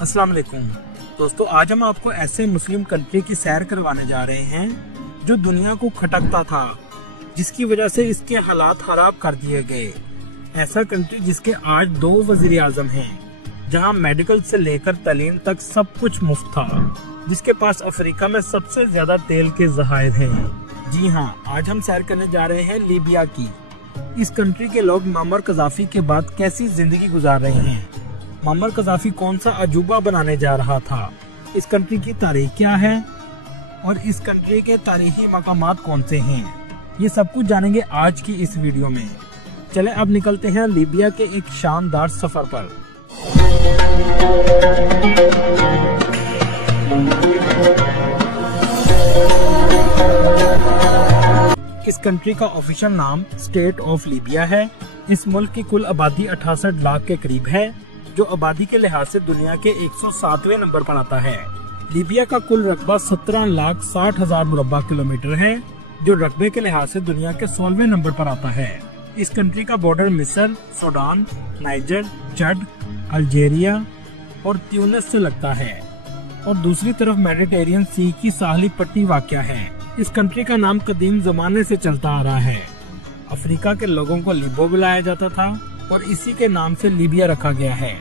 अस्सलाम वालेकुम दोस्तों, आज हम आपको ऐसे मुस्लिम कंट्री की सैर करवाने जा रहे हैं जो दुनिया को खटकता था, जिसकी वजह से इसके हालात खराब कर दिए गए। ऐसा कंट्री जिसके आज 2 वजीर आजम हैं, जहां मेडिकल से लेकर तालीम तक सब कुछ मुफ्त था, जिसके पास अफ्रीका में सबसे ज्यादा तेल के ज़खायर हैं। जी हाँ, आज हम सैर करने जा रहे हैं लीबिया की। इस कंट्री के लोग मुअम्मर कज़ाफ़ी के बाद कैसी जिंदगी गुजार रहे हैं, मुअम्मर कज़ाफ़ी कौन सा अजूबा बनाने जा रहा था, इस कंट्री की तारीख क्या है और इस कंट्री के तारीखी मकामात कौन से हैं, ये सब कुछ जानेंगे आज की इस वीडियो में। चलें अब निकलते हैं लीबिया के एक शानदार सफर पर। इस कंट्री का ऑफिशियल नाम स्टेट ऑफ लीबिया है। इस मुल्क की कुल आबादी 68 लाख के करीब है, जो आबादी के लिहाज से दुनिया के 107वें नंबर पर आता है। लीबिया का कुल रकबा 17,60,000 मुरब्बा किलोमीटर है, जो रकबे के लिहाज से दुनिया के 16वें नंबर पर आता है। इस कंट्री का बॉर्डर मिस्र, सूडान, नाइजर, चड, अल्जीरिया और ट्यूनिस से लगता है और दूसरी तरफ मेडिटेरियन सी की साहली पट्टी वाक़या है। इस कंट्री का नाम कदीम जमाने से चलता आ रहा है। अफ्रीका के लोगों को लिबो बुलाया जाता था और इसी के नाम से लीबिया रखा गया है।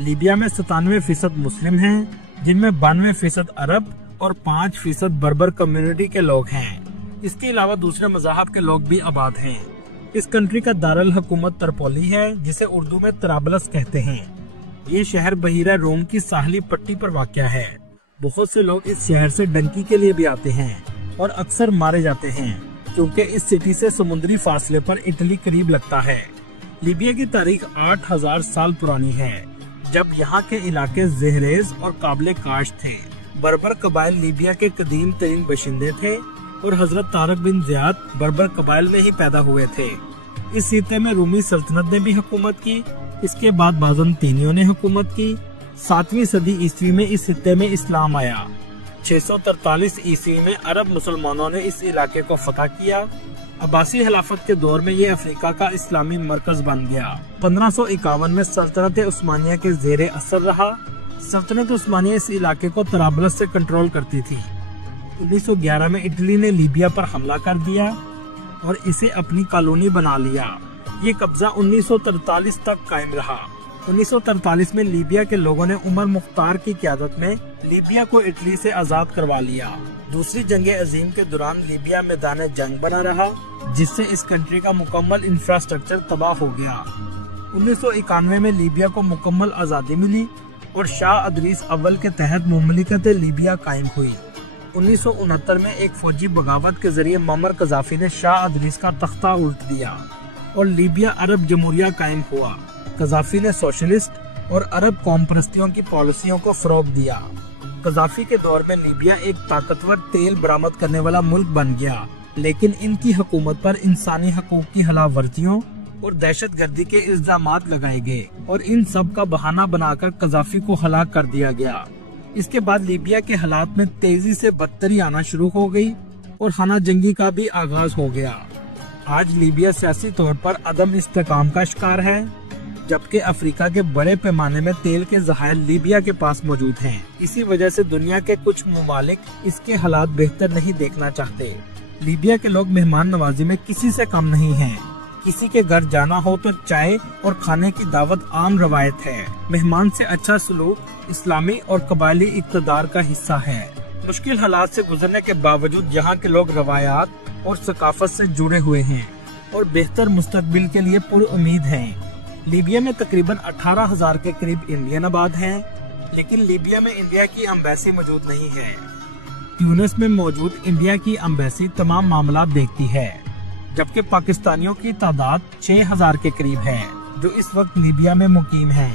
लीबिया में 97% मुस्लिम हैं, जिनमें 92% अरब और 5% बर्बर कम्युनिटी के लोग हैं। इसके अलावा दूसरे मज़ाहब के लोग भी आबाद हैं। इस कंट्री का दारुल हुकूमत तरपोली है, जिसे उर्दू में तराबलस कहते हैं। ये शहर बहीरा रोम की साहली पट्टी पर वाक़या है। बहुत से लोग इस शहर से डंकी के लिए भी आते हैं और अक्सर मारे जाते हैं, क्योंकि इस सिटी से समुद्री फासले पर इटली करीब लगता है। लीबिया की तारीख 8000 साल पुरानी है, जब यहाँ के इलाके ज़हरेज़ और काबिल काश्त थे। बर्बर कबाइल लीबिया के कदीम तरीन बशिंदे थे और हजरत तारक बिन ज़ियाद बर्बर कबाइल में ही पैदा हुए थे। इस सिते में रूमी सल्तनत ने भी हुकूमत की। इसके बाद बाज़ंतीनियों ने हुकूमत की। 7वीं सदी ईस्वी में इस सिते में इस्लाम आया। 643 ईस्वी में अरब मुसलमानों ने इस इलाके को फतह किया। अब्बासी खिलाफत के दौर में ये अफ्रीका का इस्लामी मरकज बन गया। 1551 में सल्तनत उस्मानिया के ज़ेरे असर रहा। सल्तनत उस्मानिया इस इलाके को तराबलस से कंट्रोल करती थी। 1911 में इटली ने लीबिया पर हमला कर दिया और इसे अपनी कॉलोनी बना लिया। ये कब्जा 1943 तक कायम रहा। 1943 में लीबिया के लोगों ने उमर मुख्तार की क़यादत में लीबिया को इटली से आज़ाद करवा लिया। दूसरी जंग अजीम के दौरान लीबिया मैदान जंग बना रहा, जिससे इस कंट्री का मुकम्मल इंफ्रास्ट्रक्चर तबाह हो गया। 1991 में लीबिया को मुकम्मल आज़ादी मिली और शाह अदरीस अव्वल के तहत मुमलिकत लीबिया कायम हुई। 1969 में एक फौजी बगावत के जरिए मुअम्मर कज़ाफ़ी ने शाह अदरीस का तख्ता उल्ट दिया और लीबिया अरब जमहूरिया कायम हुआ। कज़ाफ़ी ने सोशलिस्ट और अरब कौम परस्तियों की पॉलिसियों को फ़रोग़ दिया। कज़ाफ़ी के दौर में लीबिया एक ताकतवर तेल बरामद करने वाला मुल्क बन गया, लेकिन इनकी हुकूमत पर इंसानी हकूक़ की खिलाफवर्जियों और दहशतगर्दी के इल्ज़ामात लगाए गए और इन सब का बहाना बनाकर कज़ाफ़ी को हलाक कर दिया गया। इसके बाद लीबिया के हालात में तेजी से बदतरी आना शुरू हो गई और खाना जंगी का भी आगाज हो गया। आज लीबिया सियासी तौर पर अदम इस्तेकाम का शिकार है, जबकि अफ्रीका के बड़े पैमाने में तेल के ज़खायर लीबिया के पास मौजूद हैं। इसी वजह से दुनिया के कुछ ममालिक इसके हालात बेहतर नहीं देखना चाहते। लीबिया के लोग मेहमान नवाजी में किसी से कम नहीं हैं। किसी के घर जाना हो तो चाय और खाने की दावत आम रवायत है। मेहमान से अच्छा सलूक इस्लामी और कबायली इक़्तिदार का हिस्सा है। मुश्किल हालात से गुजरने के बावजूद यहाँ के लोग रवायात और सकाफत से जुड़े हुए हैं और बेहतर मुस्तकबिल के लिए पुरउम्मीद हैं। लीबिया में तकरीबन 18,000 के करीब इंडियन आबाद हैं, लेकिन लीबिया में इंडिया की एम्बेसी मौजूद नहीं है। ट्यूनिस में मौजूद इंडिया की एम्बेसी तमाम मामला देखती है, जबकि पाकिस्तानियों की तादाद 6,000 के करीब है, जो इस वक्त लीबिया में मुकीम है।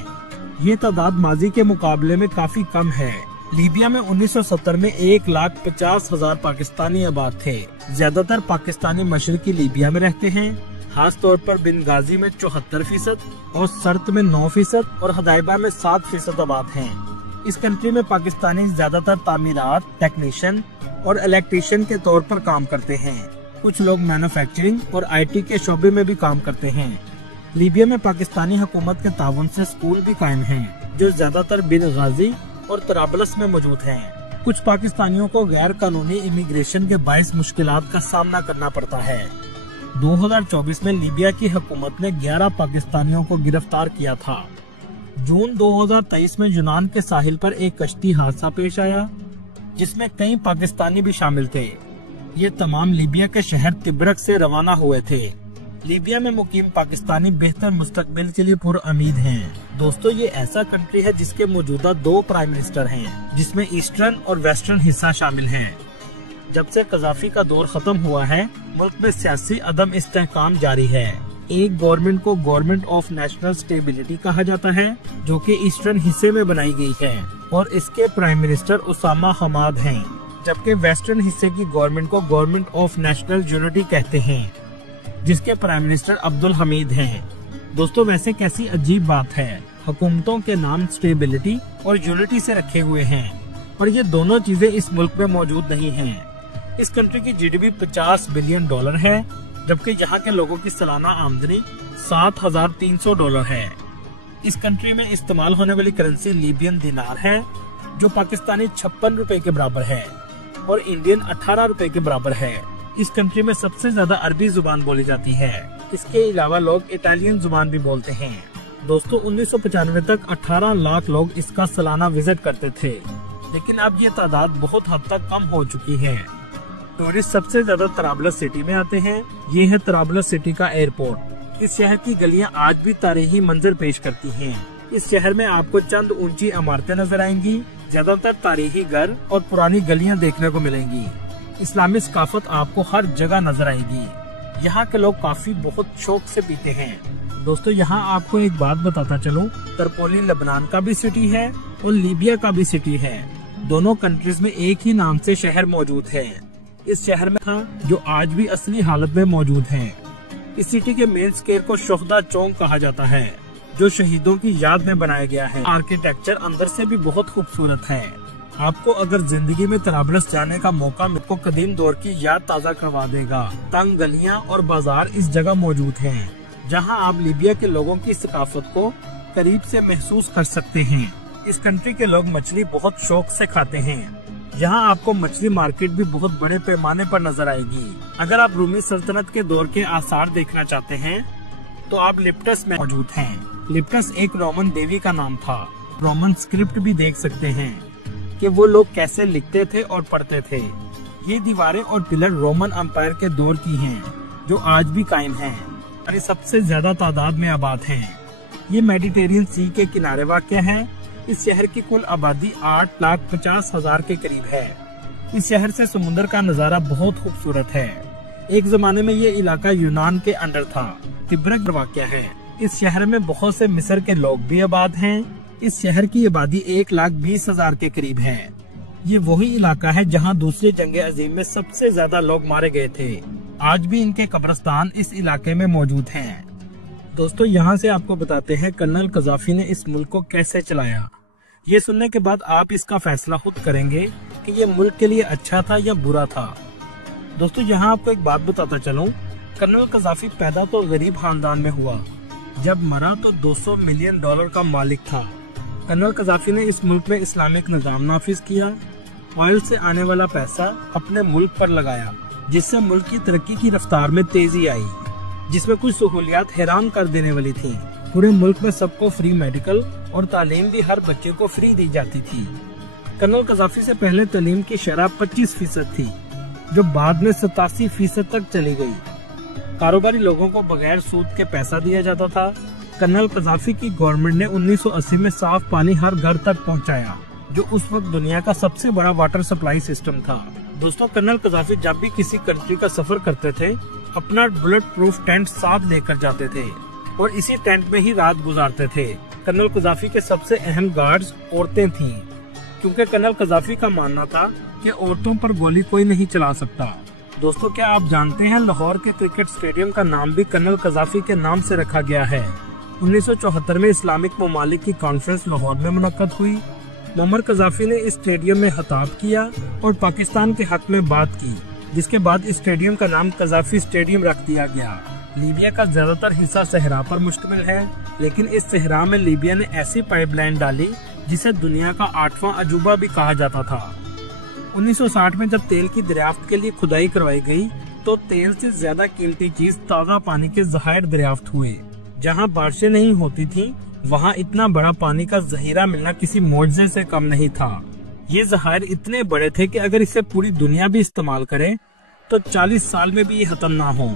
ये तादाद माजी के मुकाबले में काफी कम है। लीबिया में 1970 में 1,50,000 पाकिस्तानी आबाद थे। ज्यादातर पाकिस्तानी मशरकी लीबिया में रहते हैं, खास तौर पर बिनगाजी में 74% और सर्त में 9% और हदायबा में 7% आबाद हैं। इस कंट्री में पाकिस्तानी ज्यादातर तामीरात, टेक्नीशियन और इलेक्ट्रीशियन के तौर पर काम करते हैं। कुछ लोग मैन्युफैक्चरिंग और IT के शोबे में भी काम करते हैं। लीबिया में पाकिस्तानी हुकूमत के ताउन से स्कूल भी कायम हैं, जो ज्यादातर बिन गाजी और तराबलस में मौजूद हैं। कुछ पाकिस्तानियों को गैर कानूनी इमिग्रेशन के बायस मुश्किलात का सामना करना पड़ता है। 2024 में लीबिया की हुकूमत ने 11 पाकिस्तानियों को गिरफ्तार किया था। जून 2023 में यूनान के साहिल पर एक कश्ती हादसा पेश आया, जिसमें कई पाकिस्तानी भी शामिल थे। ये तमाम लीबिया के शहर तिब्रक से रवाना हुए थे। लीबिया में मुकीम पाकिस्तानी बेहतर मुस्तकबिल के लिए पुरउम्मीद हैं। दोस्तों, ये ऐसा कंट्री है जिसके मौजूदा 2 प्राइम मिनिस्टर हैं, जिसमें ईस्टर्न और वेस्टर्न हिस्सा शामिल हैं। जब से कज़ाफी का दौर खत्म हुआ है, मुल्क में सियासी अदम इस्तेहकाम जारी है। एक गवर्नमेंट को गवर्नमेंट ऑफ नेशनल स्टेबिलिटी कहा जाता है, जो कि ईस्टर्न हिस्से में बनाई गई है और इसके प्राइम मिनिस्टर उसामा हमाद हैं, जबकि वेस्टर्न हिस्से की गवर्नमेंट को गवर्नमेंट ऑफ नेशनल यूनिटी कहते हैं, जिसके प्राइम मिनिस्टर अब्दुल हमीद हैं। दोस्तों, वैसे कैसी अजीब बात है, हुकूमतों के नाम स्टेबिलिटी और यूनिटी से रखे हुए हैं और ये दोनों चीजें इस मुल्क में मौजूद नहीं हैं। इस कंट्री की जीडीपी $50 बिलियन है, जबकि यहाँ के लोगों की सालाना आमदनी $7,300 है। इस कंट्री में इस्तेमाल होने वाली करेंसी लीबियन दिनार है, जो पाकिस्तानी 56 रुपए के बराबर है और इंडियन 18 रुपए के बराबर है। इस कंट्री में सबसे ज्यादा अरबी जुबान बोली जाती है। इसके अलावा लोग इटालियन जुबान भी बोलते हैं। दोस्तों, 1995 तक 18 लाख लोग इसका सालाना विजिट करते थे, लेकिन अब ये तादाद बहुत हद तक कम हो चुकी है। टूरिस्ट सबसे ज्यादा तराबलस सिटी में आते हैं। ये है तराबलस सिटी का एयरपोर्ट। इस शहर की गलियां आज भी तारीखी मंजर पेश करती हैं। इस शहर में आपको चंद ऊंची इमारतें नजर आएंगी, ज्यादातर तारीखी घर और पुरानी गलियां देखने को मिलेंगी। इस्लामी सकाफत आपको हर जगह नजर आएगी। यहाँ के लोग काफी बहुत शौक से पीते हैं। दोस्तों, यहाँ आपको एक बात बताता चलूं, तरपोली लेबनान का भी सिटी है और लीबिया का भी सिटी है। दोनों कंट्रीज में एक ही नाम से शहर मौजूद है। इस शहर में था जो आज भी असली हालत में मौजूद है। इस सिटी के मेन स्क्वायर को शोहदा चौक कहा जाता है, जो शहीदों की याद में बनाया गया है। आर्किटेक्चर अंदर से भी बहुत खूबसूरत है। आपको अगर जिंदगी में तराबलस जाने का मौका मिले तो कदीम दौर की याद ताज़ा करवा देगा। तंग गलियां और बाजार इस जगह मौजूद हैं, जहां आप लीबिया के लोगों की सकाफत को करीब से महसूस कर सकते हैं। इस कंट्री के लोग मछली बहुत शौक से खाते हैं। यहाँ आपको मछली मार्केट भी बहुत बड़े पैमाने पर नजर आएगी। अगर आप रूमी सल्तनत के दौर के आसार देखना चाहते हैं, तो आप लिप्टस में मौजूद हैं। लिप्टस एक रोमन देवी का नाम था। रोमन स्क्रिप्ट भी देख सकते हैं कि वो लोग कैसे लिखते थे और पढ़ते थे। ये दीवारें और पिलर रोमन एम्पायर के दौर की हैं, जो आज भी कायम हैं और सबसे ज्यादा तादाद में आबाद हैं। ये मेडिटेरियन सी के किनारे वाक़या है। इस शहर की कुल आबादी 8,50,000 के करीब है। इस शहर से समुद्र का नजारा बहुत खूबसूरत है। एक जमाने में ये इलाका यूनान के अंडर था। तिब्रक वाक़या है। इस शहर में बहुत से मिस्र के लोग भी आबाद हैं। इस शहर की आबादी 1,20,000 के करीब है। ये वही इलाका है जहां दूसरी जंग अजीम में सबसे ज्यादा लोग मारे गए थे। आज भी इनके कब्रिस्तान इस इलाके में मौजूद हैं। दोस्तों, यहाँ से आपको बताते हैं कर्नल कज़ाफी ने इस मुल्क को कैसे चलाया। ये सुनने के बाद आप इसका फैसला खुद करेंगे कि ये मुल्क के लिए अच्छा था या बुरा था। दोस्तों, यहाँ आपको एक बात बताता चलूं, कर्नल कज़ाफी पैदा तो गरीब खानदान में हुआ। जब मरा तो $200 मिलियन का मालिक था। कर्नल कज़ाफी ने इस मुल्क में इस्लामिक निज़ाम नाफिज किया। ऑयल से आने वाला पैसा अपने मुल्क पर लगाया, जिससे मुल्क की तरक्की की रफ्तार में तेजी आई, जिसमें कुछ सहूलियात हैरान कर देने वाली थी। पूरे मुल्क में सबको फ्री मेडिकल और तालीम भी हर बच्चे को फ्री दी जाती थी। कर्नल कज़ाफी से पहले तालीम की शरह 25% थी, जो बाद में 87% तक चली गई। कारोबारी लोगों को बगैर सूद के पैसा दिया जाता था। कर्नल कज़ाफी की गवर्नमेंट ने 1980 में साफ पानी हर घर तक पहुंचाया, जो उस वक्त दुनिया का सबसे बड़ा वाटर सप्लाई सिस्टम था। दोस्तों, कर्नल कज़ाफी जब भी किसी कंट्री का सफर करते थे, अपना बुलेट प्रूफ टेंट साथ लेकर जाते थे और इसी टेंट में ही रात गुजारते थे। कर्नल कज़ाफी के सबसे अहम गार्ड्स औरतें थीं, क्योंकि कर्नल कज़ाफी का मानना था कि औरतों पर गोली कोई नहीं चला सकता। दोस्तों, क्या आप जानते हैं लाहौर के क्रिकेट स्टेडियम का नाम भी कर्नल कज़ाफी के नाम से रखा गया है। 1974 में इस्लामिक ममालिक की कॉन्फ्रेंस लाहौर में मुनक्कद हुई। मुअम्मर कज़ाफी ने इस स्टेडियम में खिताब किया और पाकिस्तान के हक में बात की, जिसके बाद इस स्टेडियम का नाम कज़ाफी स्टेडियम रख दिया गया। लीबिया का ज्यादातर हिस्सा सहरा पर मुश्तमिल है, लेकिन इस सहरा में लीबिया ने ऐसी पाइपलाइन डाली जिसे दुनिया का 8वां अजूबा भी कहा जाता था। 1960 में जब तेल की दरियाफ्त के लिए खुदाई करवाई गई तो तेल से ज्यादा कीमती चीज ताज़ा पानी के ज़खायर दरियाफ्त हुए। जहां बारिशें नहीं होती थीं, वहां इतना बड़ा पानी का जहीरा मिलना किसी मौजज़े से कम नहीं था। ये ज़खायर इतने बड़े थे कि अगर इसे पूरी दुनिया भी इस्तेमाल करे तो 40 साल में भी ये खत्म ना हो।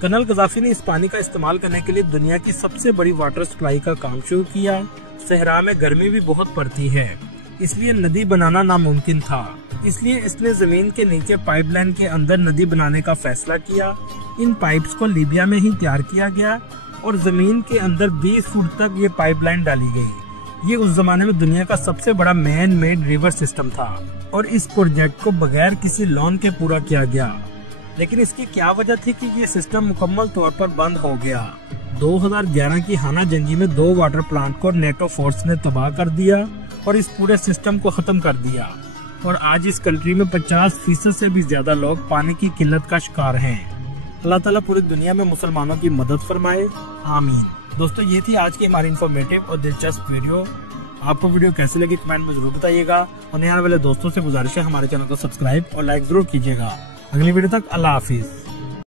कर्नल गद्दाफी ने इस पानी का इस्तेमाल करने के लिए दुनिया की सबसे बड़ी वाटर सप्लाई का काम शुरू किया। सहरा में गर्मी भी बहुत पड़ती है, इसलिए नदी बनाना नामुमकिन था। इसलिए इसने जमीन के नीचे पाइपलाइन के अंदर नदी बनाने का फैसला किया। इन पाइप्स को लीबिया में ही तैयार किया गया और जमीन के अंदर 20 फुट तक ये पाइपलाइन डाली गई। ये उस जमाने में दुनिया का सबसे बड़ा मैन मेड रिवर सिस्टम था और इस प्रोजेक्ट को बगैर किसी लोन के पूरा किया गया। लेकिन इसकी क्या वजह थी कि ये सिस्टम मुकम्मल तौर पर बंद हो गया? 2011 की हाना जंगी में 2 वाटर प्लांट को नेटो फोर्स ने तबाह कर दिया और इस पूरे सिस्टम को खत्म कर दिया। और आज इस कंट्री में 50% से भी ज्यादा लोग पानी की किल्लत का शिकार हैं। अल्लाह ताला पूरी दुनिया में मुसलमानों की मदद फरमाए, आमीन। दोस्तों, ये थी आज की हमारी इन्फॉर्मेटिव और दिलचस्प वीडियो। आपको वीडियो कैसी लगी कमेंट में जरूर बताइएगा और नए आने वाले दोस्तों से गुजारिश है हमारे चैनल को सब्सक्राइब और लाइक जरूर कीजिएगा। अगली वीडियो तक अल्लाह हाफिज।